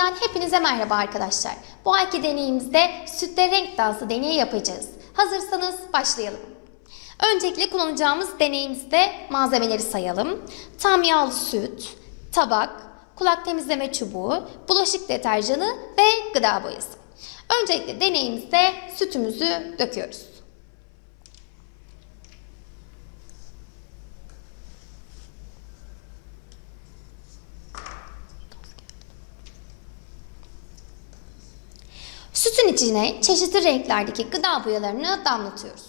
Kolejinden hepinize merhaba arkadaşlar. Bu ayki deneyimizde sütle renk dansı deneyi yapacağız. Hazırsanız başlayalım. Öncelikle kullanacağımız deneyimizde malzemeleri sayalım. Tam yağlı süt, tabak, kulak temizleme çubuğu, bulaşık deterjanı ve gıda boyası. Öncelikle deneyimizde sütümüzü döküyoruz. Sütün içine çeşitli renklerdeki gıda boyalarını damlatıyoruz.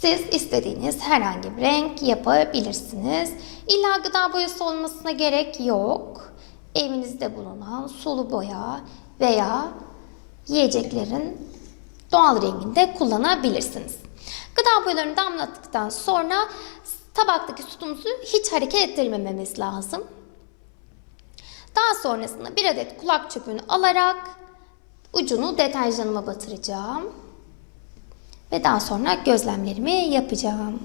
Siz istediğiniz herhangi bir renk yapabilirsiniz. İlla gıda boyası olmasına gerek yok. Evinizde bulunan sulu boya veya yiyeceklerin doğal renginde kullanabilirsiniz. Gıda boyalarını damlattıktan sonra tabaktaki sütümüzü hiç hareket ettirmememiz lazım. Sonrasında bir adet kulak çöpünü alarak ucunu deterjanıma batıracağım. Ve daha sonra gözlemlerimi yapacağım.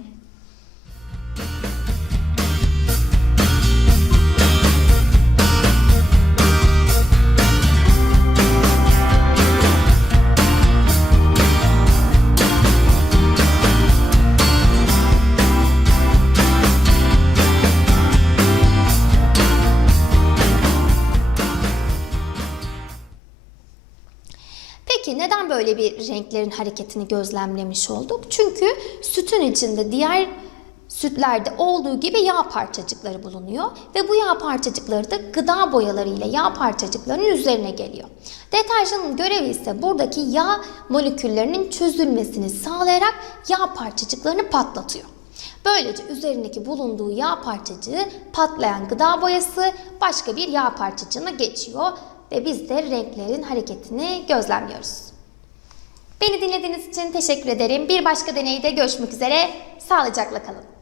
Peki neden böyle bir renklerin hareketini gözlemlemiş olduk? Çünkü sütün içinde diğer sütlerde olduğu gibi yağ parçacıkları bulunuyor ve bu yağ parçacıkları da gıda boyaları ile yağ parçacıklarının üzerine geliyor. Deterjanın görevi ise buradaki yağ moleküllerinin çözülmesini sağlayarak yağ parçacıklarını patlatıyor. Böylece üzerindeki bulunduğu yağ parçacığı patlayan gıda boyası başka bir yağ parçacığına geçiyor ve biz de renklerin hareketini gözlemliyoruz. Beni dinlediğiniz için teşekkür ederim. Bir başka deneyde görüşmek üzere. Sağlıcakla kalın.